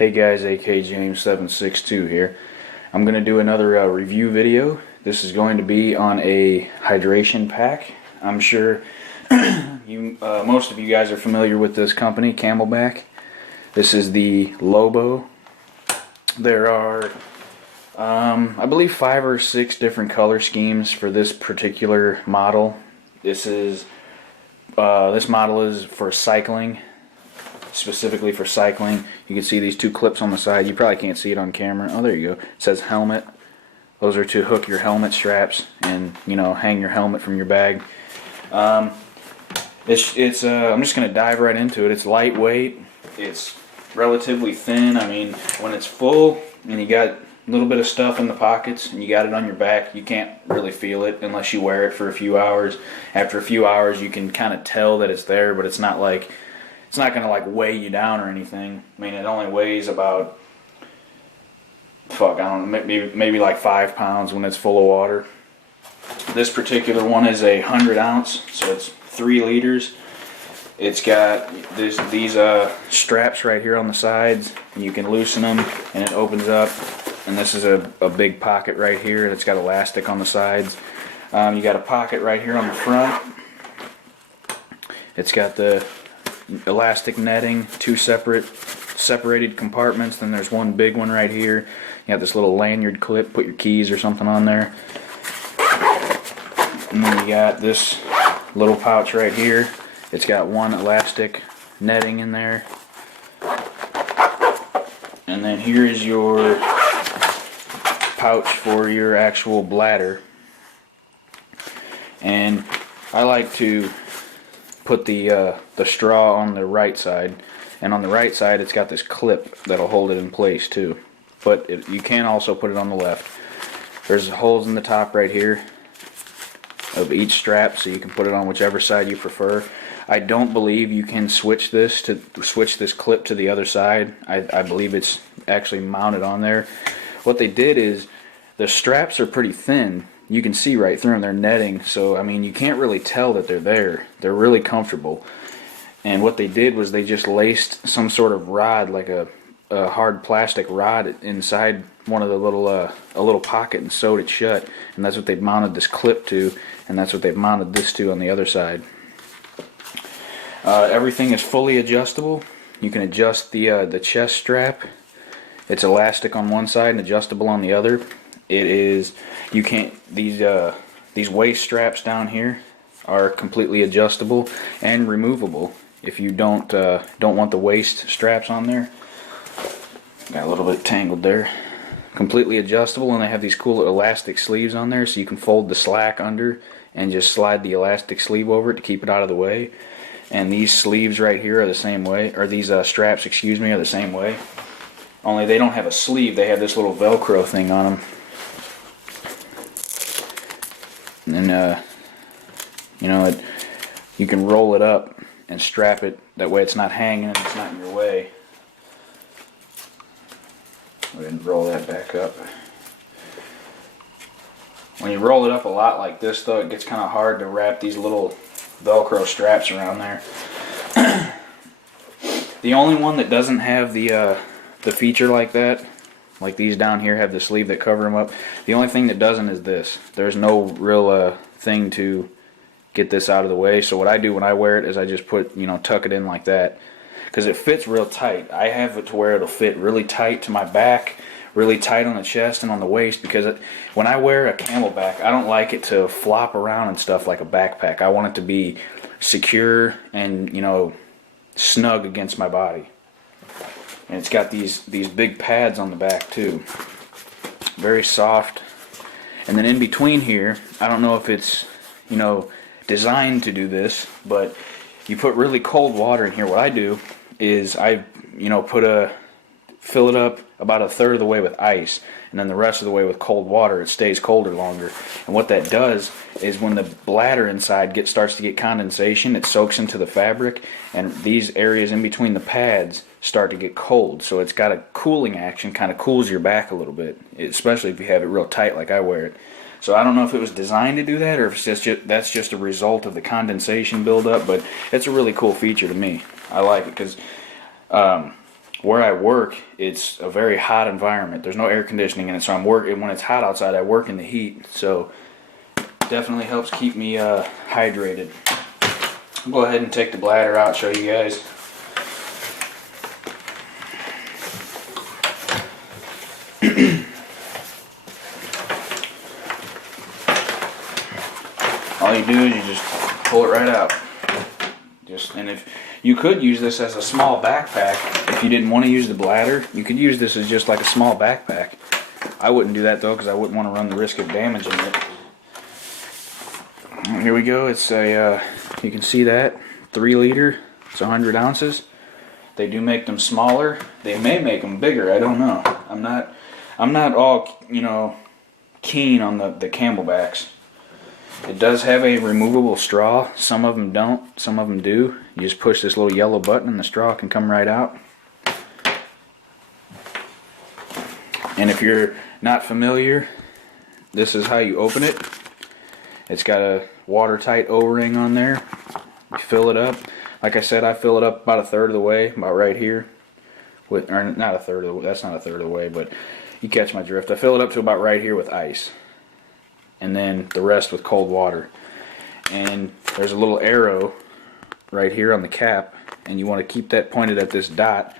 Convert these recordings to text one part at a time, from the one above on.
Hey guys, AK James 762 here. I'm going to do another review video. This is going to be on a hydration pack. I'm sure most of you guys are familiar with this company, Camelbak. This is the Lobo. There are, I believe, 5 or 6 different color schemes for this particular model. This model is for cycling. Specifically for cycling. You can see these 2 clips on the side. You probably can't see it on camera. Oh, there you go. It says helmet. Those are to hook your helmet straps and, you know, hang your helmet from your bag. I'm just going to dive right into it. It's lightweight. It's relatively thin. I mean, when it's full and you got a little bit of stuff in the pockets and you got it on your back, you can't really feel it unless you wear it for a few hours. After a few hours, you can kind of tell that it's there, but it's not going to like weigh you down or anything. I mean, it only weighs about, I don't know, maybe like 5 pounds when it's full of water. This particular one is 100 ounce, so it's 3 liters. It's got these straps right here on the sides, and you can loosen them, and it opens up. And this is a big pocket right here, and it's got elastic on the sides. You got a pocket right here on the front. It's got the elastic netting, 2 separated compartments. Then there's one big one right here. You have this little lanyard clip, put your keys or something on there. And then you got this little pouch right here. It's got 1 elastic netting in there. And then here is your pouch for your actual bladder. And I like to put the straw on the right side, and on the right side it's got this clip that'll hold it in place too, but you can also put it on the left. There's holes in the top right here of each strap, so you can put it on whichever side you prefer. I don't believe you can switch this clip to the other side. I believe it's actually mounted on there. What they did is, the straps are pretty thin. You can see right through them. They're netting, so I mean, you can't really tell that they're there. They're really comfortable. And what they did was they just laced some sort of rod, like a hard plastic rod, inside one of the little pocket and sewed it shut. And that's what they've mounted this clip to, and that's what they've mounted this to on the other side. Everything is fully adjustable. You can adjust the chest strap. It's elastic on one side and adjustable on the other. These waist straps down here are completely adjustable and removable if you don't want the waist straps on there. Got a little bit tangled there. Completely adjustable, and they have these cool elastic sleeves on there, so you can fold the slack under and just slide the elastic sleeve over it to keep it out of the way. And these sleeves right here are the same way, or these straps, excuse me, are the same way. Only they don't have a sleeve, they have this little Velcro thing on them. And you know, you can roll it up and strap it. That way it's not hanging and it's not in your way. Go ahead and roll that back up. When you roll it up a lot like this, though, it gets kind of hard to wrap these little Velcro straps around there. The only one that doesn't have the feature like that, like these down here have the sleeve that cover them up. The only thing that doesn't is this. There's no real thing to get this out of the way. So what I do when I wear it is I just tuck it in like that, because it fits real tight. I have it to where it'll fit really tight to my back, really tight on the chest and on the waist, because when I wear a Camelbak, I don't like it to flop around and stuff like a backpack. I want it to be secure and, you know, snug against my body. And it's got these big pads on the back too. Very soft. And then in between here, I don't know if it's, you know, designed to do this, but you put really cold water in here. What I do is I, fill it up about 1/3 of the way with ice, and then the rest of the way with cold water. It stays colder longer. And what that does is, when the bladder inside starts to get condensation, it soaks into the fabric, and these areas in between the pads start to get cold. So it's got a cooling action, kind of cools your back a little bit, especially if you have it real tight like I wear it. So I don't know if it was designed to do that, or if that's just a result of the condensation buildup, but it's a really cool feature to me. I like it because where I work, it's a very hot environment. There's no air conditioning in it, so I'm working when it's hot outside. I work in the heat, so definitely helps keep me hydrated. I'll go ahead and take the bladder out, show you guys. All you do is you just pull it right out. And if you could use this as a small backpack, if you didn't want to use the bladder, you could use this as just like a small backpack. I wouldn't do that though, because I wouldn't want to run the risk of damaging it. Here we go. It's a you can see that 3 liter. It's 100 ounces. They do make them smaller. They may make them bigger. I don't know. I'm not all keen on the Camelbaks. It does have a removable straw. Some of them don't. Some of them do. You just push this little yellow button and the straw can come right out. And if you're not familiar, this is how you open it. It's got a watertight O-ring on there. You fill it up. Like I said, I fill it up about 1/3 of the way, about right here. Or not 1/3 of the way. That's not 1/3 of the way, but you catch my drift. I fill it up to about right here with ice. And then the rest with cold water. And there's a little arrow right here on the cap, and you want to keep that pointed at this dot,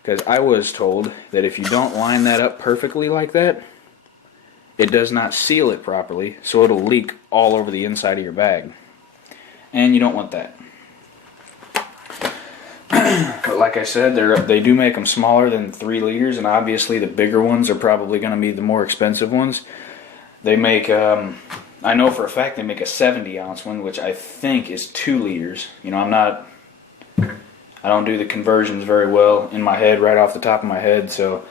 because I was told that if you don't line that up perfectly like that, it does not seal it properly, so it'll leak all over the inside of your bag. And you don't want that. But like I said, they do make them smaller than 3 liters, and obviously the bigger ones are probably going to be the more expensive ones. They make, I know for a fact they make a 70 ounce one, which I think is 2 liters. I don't do the conversions very well in my head, right off the top of my head, so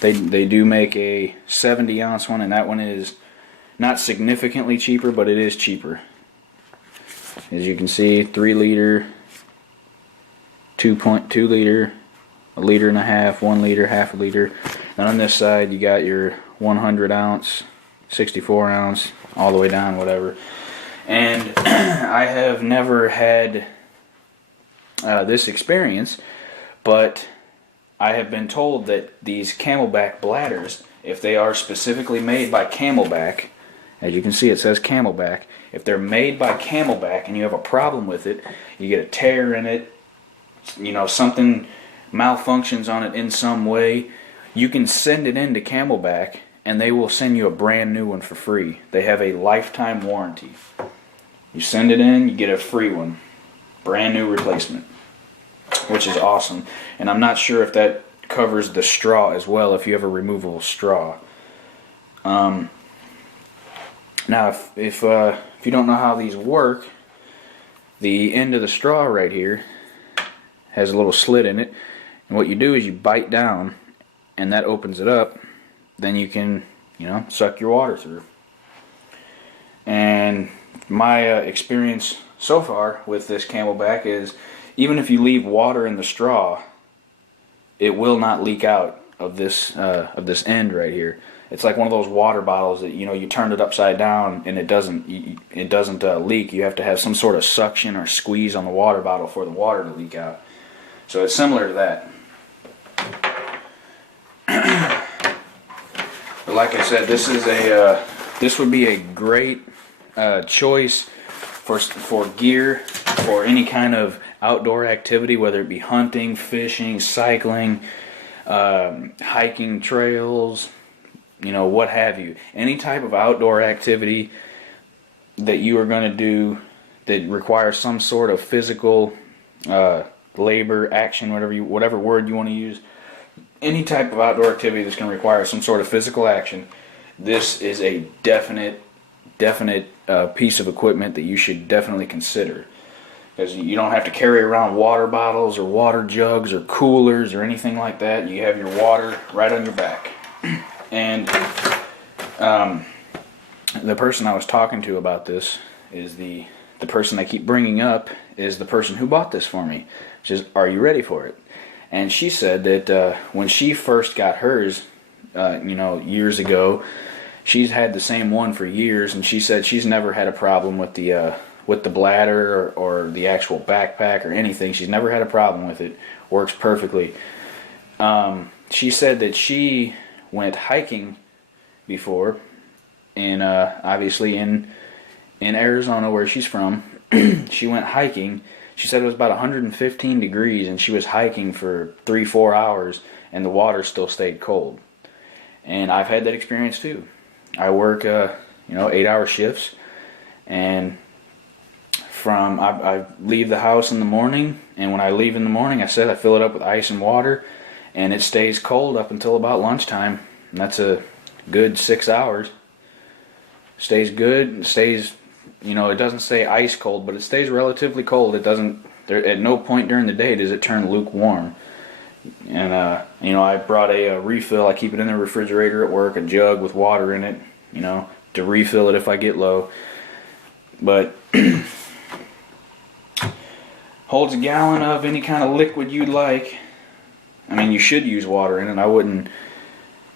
they do make a 70 ounce one, and that one is not significantly cheaper, but it is cheaper. As you can see, 3 liter, 2.2 liter, 1.5 liters, 1 liter, half a liter. And on this side you got your 100 ounce, 64 ounce, all the way down, whatever. And I have never had this experience, but I have been told that these Camelbak bladders, if they are specifically made by Camelbak, as you can see it says Camelbak, if they're made by Camelbak and you have a problem with it, you get a tear in it, something malfunctions on it in some way, you can send it in to Camelbak and they will send you a brand new one for free. They have a lifetime warranty. You send it in, you get a free one, brand new replacement, which is awesome. And I'm not sure if that covers the straw as well, if you have a removable straw. Now if you don't know how these work, the end of the straw right here has a little slit in it, and what you do is you bite down and that opens it up. Then you can suck your water through. And my experience so far with this Camelbak is, even if you leave water in the straw, it will not leak out of this end right here. It's like one of those water bottles that you turn it upside down and it doesn't leak. You have to have some sort of suction or squeeze on the water bottle for the water to leak out. So it's similar to that. But like I said, this would be a great choice for gear for any kind of outdoor activity, whether it be hunting, fishing, cycling, hiking trails, what have you. Any type of outdoor activity that you are going to do that requires some sort of physical labor, action, whatever word you want to use. Any type of outdoor activity that's going to require some sort of physical action, this is a definite piece of equipment that you should definitely consider. Because you don't have to carry around water bottles or water jugs or coolers or anything like that. You have your water right on your back. And the person I was talking to about this is the person I keep bringing up is the person who bought this for me. She says, "Are you ready for it?" And she said that when she first got hers, years ago, she's had the same one for years, and she said she's never had a problem with the with the bladder or the actual backpack or anything. She's never had a problem with it. Works perfectly. She said that she went hiking before, and obviously in Arizona, where she's from. She went hiking. She said it was about 115 degrees, and she was hiking for 3-4 hours, and the water still stayed cold. And I've had that experience too. I work 8-hour shifts, and I leave the house in the morning, and when I leave in the morning, I fill it up with ice and water, and it stays cold up until about lunchtime, and that's a good 6 hours. Stays good. Stays, it doesn't stay ice cold, but it stays relatively cold. It doesn't. At no point during the day does it turn lukewarm. And I brought a refill. I keep it in the refrigerator at work, a jug with water in it, to refill it if I get low. But holds a gallon of any kind of liquid you'd like. I mean, you should use water in it. I wouldn't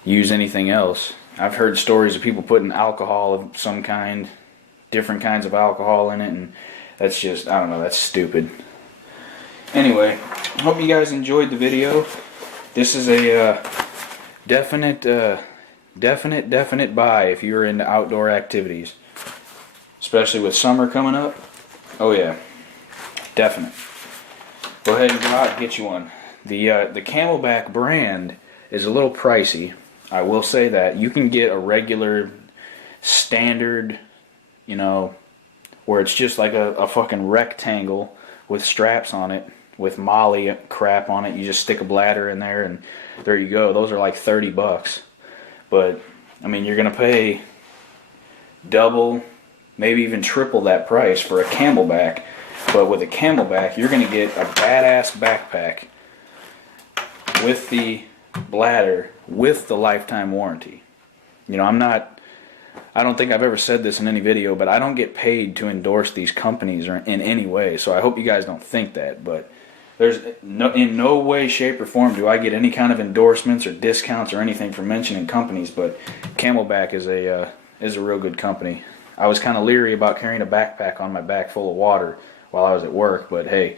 use anything else. I've heard stories of people putting alcohol of some kind, different kinds of alcohol in it, and that's just, I don't know, that's stupid. Anyway, I hope you guys enjoyed the video. This is a definite buy if you're into outdoor activities, especially with summer coming up. Oh yeah, definite. Go ahead and go out and get you one. The Camelbak brand is a little pricey. I will say that. You can get a regular standard, where it's just like a fucking rectangle with straps on it, with molly crap on it. You just stick a bladder in there and there you go. Those are like $30. But I mean, you're gonna pay double, maybe even triple that price for a Camelbak. But with a Camelbak, you're gonna get a badass backpack with the bladder, with the lifetime warranty. I don't think I've ever said this in any video, but I don't get paid to endorse these companies or in any way, so I hope you guys don't think that. But there's in no way, shape, or form do I get any kind of endorsements or discounts or anything for mentioning companies. But Camelbak is a real good company. I was kind of leery about carrying a backpack on my back full of water while I was at work, but hey,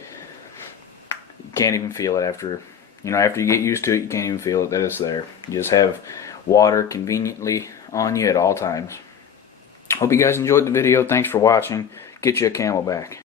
you can't even feel it after you get used to it. You can't even feel it that it's there. You just have water conveniently on you at all times. Hope you guys enjoyed the video. Thanks for watching. Get you a Camelbak.